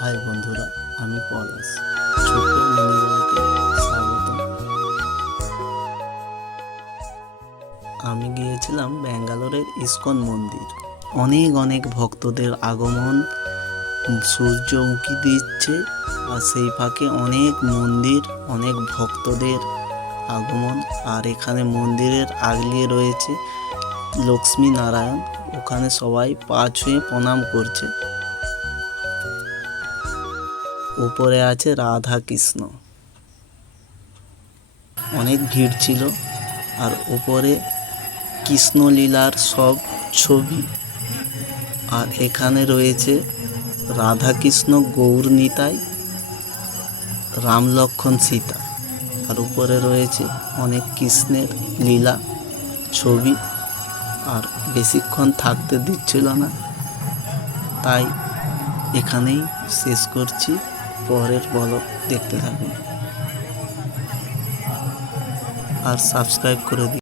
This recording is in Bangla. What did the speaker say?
হাই বন্ধুরা, আমি পলাশ। ছোট্ট মিনি ব্লগে স্বাগত। আমি গিয়েছিলাম ব্যাঙ্গালোরের ইসকন মন্দির। অনেক অনেক ভক্তদের আগমন, সূর্য উঁকি দিচ্ছে আর সেই ফাঁকে অনেক মন্দির, অনেক ভক্তদের আগমন। আর এখানে মন্দিরের আগলিয়ে রয়েছে লক্ষ্মী নারায়ণ। ওখানে সবাই পা ছুঁয়ে প্রণাম করছে। উপরে আছে রাধা কৃষ্ণ। অনেক ভিড় ছিল। আর উপরে কৃষ্ণলীলার সব ছবি। আর এখানে রয়েছে রাধা কৃষ্ণ, গৌর নিতাই, রাম লক্ষ্মণ সীতা। আর উপরে রয়েছে অনেক কৃষ্ণের লীলা ছবি। আর বেশিক্ষণ থাকতে দিচ্ছিল না, তাই এখানেই শেষ করছি। পরের ব্লগ দেখতে থাকুন আর সাবস্ক্রাইব করে দিন।